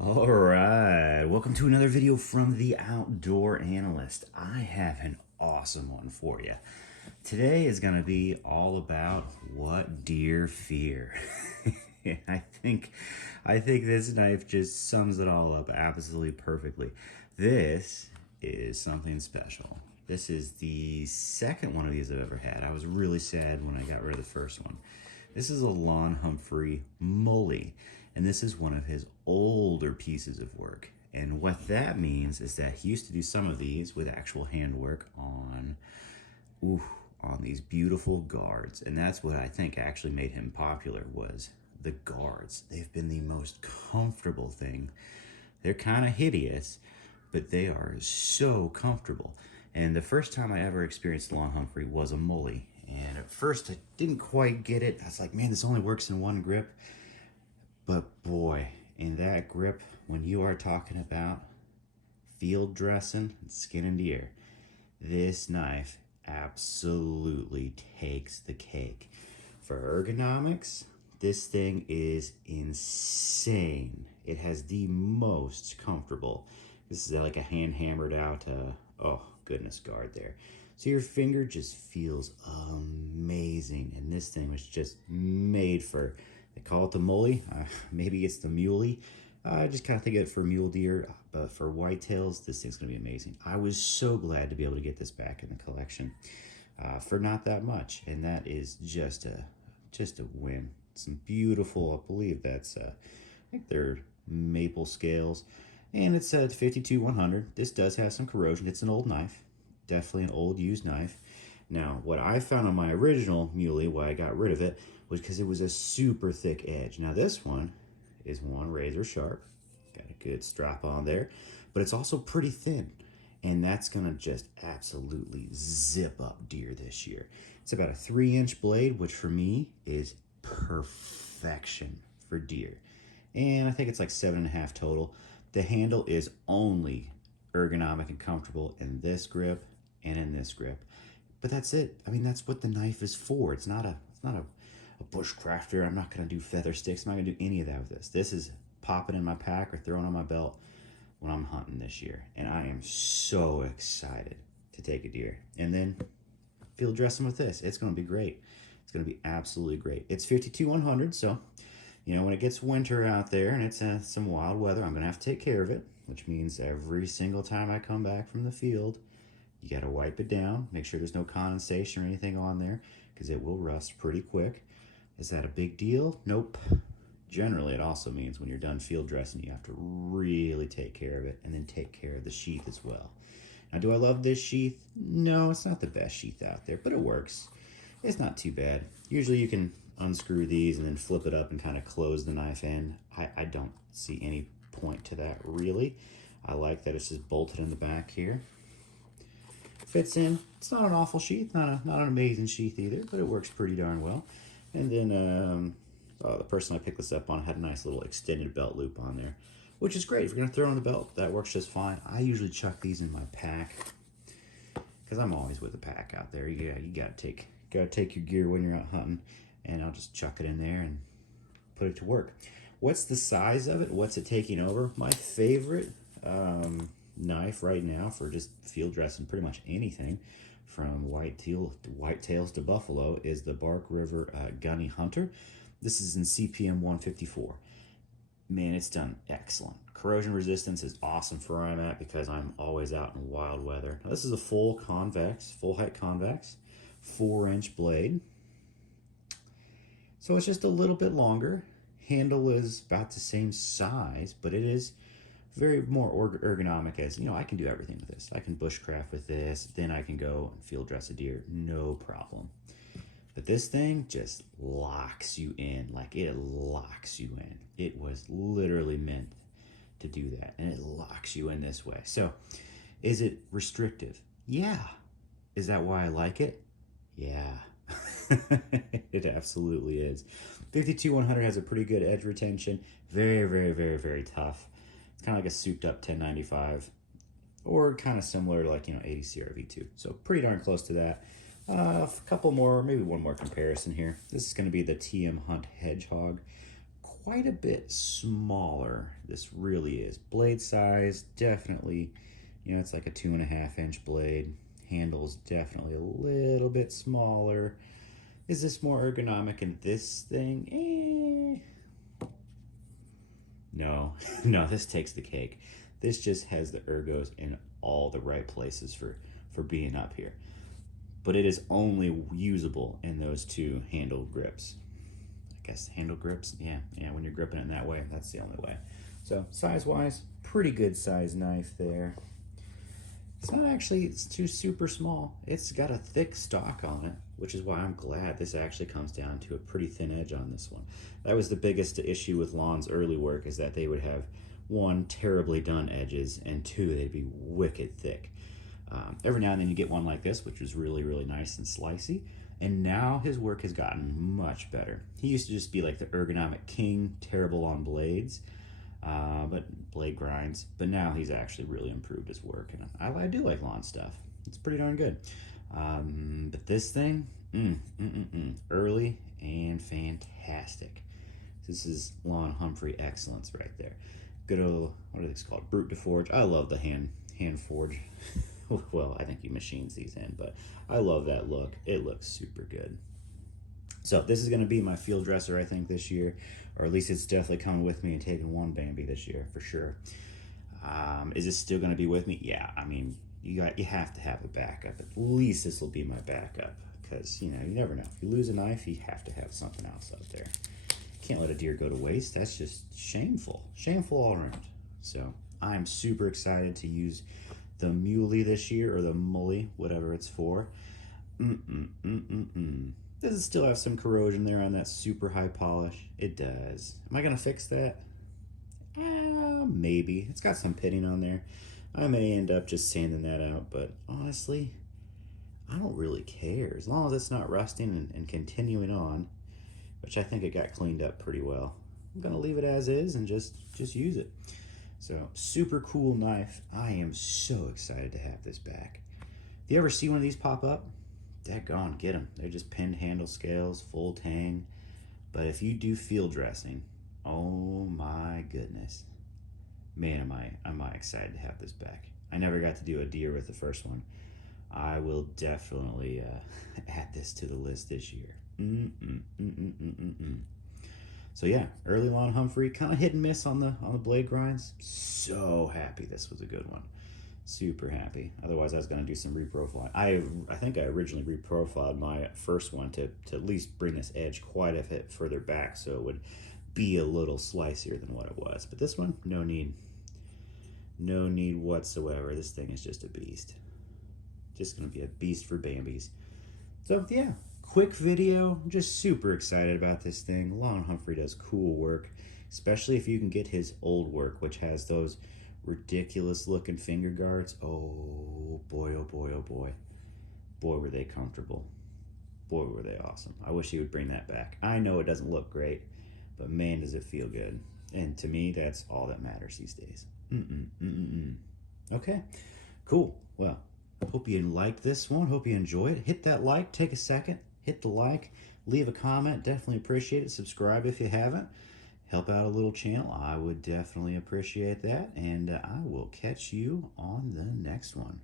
All right, welcome to another video from the Outdoor Analyst. I have an awesome one for you. Today is going to be all about what deer fear. I think this knife just sums it all up absolutely perfectly. This is something special. This is the second one of these I've ever had. I was really sad when I got rid of the first one. This is a Lon Humphrey Muley, and this is one of his older pieces of work. And what that means is that he used to do some of these with actual handwork on these beautiful guards. And that's what I think actually made him popular, was the guards. They've been the most comfortable thing. They're kind of hideous, but they are so comfortable. And the first time I ever experienced Lon Humphrey was a Muley. And at first I didn't quite get it. I was like, man, this only works in one grip. But boy, in that grip, when you are talking about field dressing and skinning deer, this knife absolutely takes the cake. For ergonomics, this thing is insane. It has the most comfortable. This is like a hand hammered out, oh goodness, guard there. So your finger just feels amazing. And this thing was just made for, they call it the Muley. Maybe it's the Muley. I just kind of think of it for mule deer, but for whitetails, this thing's gonna be amazing. I was so glad to be able to get this back in the collection for not that much. And that is just a win. Some beautiful, I believe that's, I think they're maple scales. And it's at 52-100. This does have some corrosion. It's an old knife. Definitely an old used knife. Now, what I found on my original Muley, why I got rid of it, was because it was a super thick edge. Now this one is one razor sharp. Got a good strap on there, but it's also pretty thin. And that's gonna just absolutely zip up deer this year. It's about a 3-inch blade, which for me is perfection for deer. And I think it's like 7.5 total. The handle is only ergonomic and comfortable in this grip and in this grip, but that's it. I mean, that's what the knife is for. It's not a bushcrafter. I'm not going to do feather sticks. I'm not going to do any of that with this. This is popping in my pack or throwing on my belt when I'm hunting this year, and I am so excited to take a deer and then field dressing with this. It's going to be great. It's going to be absolutely great. It's 52-100, so you know, when it gets winter out there and it's some wild weather, I'm going to have to take care of it, which means every single time I come back from the field, you got to wipe it down, make sure there's no condensation or anything on there, because it will rust pretty quick. Is that a big deal? Nope. Generally, it also means when you're done field dressing, you have to really take care of it and then take care of the sheath as well. Now, do I love this sheath? No, it's not the best sheath out there, but it works. It's not too bad. Usually you can unscrew these and then flip it up and kind of close the knife in. I don't see any point to that really. I like that it's just bolted in the back here. Fits in. It's not an awful sheath, not an amazing sheath either, but it works pretty darn well. And then the person I picked this up on had a nice little extended belt loop on there, which is great. If you're gonna throw it on the belt, that works just fine. I usually chuck these in my pack because I'm always with a pack out there. Yeah, you gotta take your gear when you're out hunting, and I'll just chuck it in there and put it to work. What's the size of it? What's it taking over? My favorite knife right now for just field dressing pretty much anything from whitetails to buffalo is the Bark River Gunny Hunter. This is in CPM 154. Man, it's done excellent. Corrosion resistance is awesome for where I'm at because I'm always out in wild weather. Now, this is a full height convex, 4-inch blade. So it's just a little bit longer. Handle is about the same size, but it is very more ergonomic, as you know. I can do everything with this. I can bushcraft with this, then I can go and field dress a deer, no problem. But this thing just locks you in, like it locks you in. It was literally meant to do that, and it locks you in this way. So is it restrictive? Yeah. Is that why I like it? Yeah. It absolutely is. 52-100 has a pretty good edge retention. Very, very, very, very tough. It's kind of like a souped up 1095, or kind of similar to, like, you know, 80 CRV2. So pretty darn close to that. A couple more, maybe one more comparison here. This is going to be the TM Hunt Hedgehog. quite a bit smaller. This really is. Blade size, definitely, you know, it's like a 2.5-inch blade. Handle's definitely a little bit smaller. Is this more ergonomic in this thing? No, no, this takes the cake. This just has the ergos in all the right places for being up here. But it is only usable in those two handle grips. I guess handle grips, yeah, when you're gripping it that way, that's the only way. So size-wise, pretty good size knife there. It's not actually, it's too super small. It's got a thick stock on it, which is why I'm glad this actually comes down to a pretty thin edge on this one. That was the biggest issue with Lon's early work, is that they would have, one, terribly done edges, and two, they'd be wicked thick. Every now and then you get one like this, which was really, really nice and slicey. And now his work has gotten much better. He used to just be like the ergonomic king, terrible on blades, but blade grinds. But now he's actually really improved his work, and I do like Lon stuff. It's pretty darn good. But this thing, early and fantastic. This is Lon Humphrey excellence right there. Good old, what are these called? Brute to forge. I love the hand forge. Well, I think he machines these in, but I love that look. It looks super good. So this is going to be my field dresser, I think, this year, or at least it's definitely coming with me and taking one Bambi this year for sure. Is this still going to be with me? Yeah, I mean, you have to have a backup. At least this will be my backup, because you know, you never know. If you lose a knife, you have to have something else out there. Can't let a deer go to waste. That's just shameful all around. So I'm super excited to use the Muley this year, or the Muley, whatever it's for. Does it still have some corrosion there on that super high polish? It does. Am I gonna fix that? Maybe. It's got some pitting on there. I may end up just sanding that out, but honestly, I don't really care. As long as it's not rusting and continuing on, which I think it got cleaned up pretty well. I'm gonna leave it as is and just use it. So, super cool knife. I am so excited to have this back. If you ever see one of these pop up, daggone, get them. They're just pinned handle scales, full tang. But if you do field dressing, oh my goodness. Man, am I excited to have this back. I never got to do a deer with the first one. I will definitely add this to the list this year. So yeah, early Lon Humphrey, kind of hit and miss on the blade grinds. So happy this was a good one. Super happy. Otherwise, I was going to do some reprofiling. I think I originally reprofiled my first one to at least bring this edge quite a bit further back, so it would be a little slicier than what it was. But this one, no need. No need whatsoever. This thing is just a beast. Just going to be a beast for Bambis. So yeah, quick video. I'm just super excited about this thing. Lon Humphrey does cool work, especially if you can get his old work, which has those ridiculous looking finger guards. Oh boy, oh boy, oh boy. Boy, were they comfortable. Boy, were they awesome. I wish he would bring that back. I know it doesn't look great, but man, does it feel good. And to me, that's all that matters these days. Okay, cool. Well, hope you liked this one. Hope you enjoyed it. Hit that like. Take a second. Hit the like. Leave a comment. Definitely appreciate it. Subscribe if you haven't. Help out a little channel. I would definitely appreciate that. And I will catch you on the next one.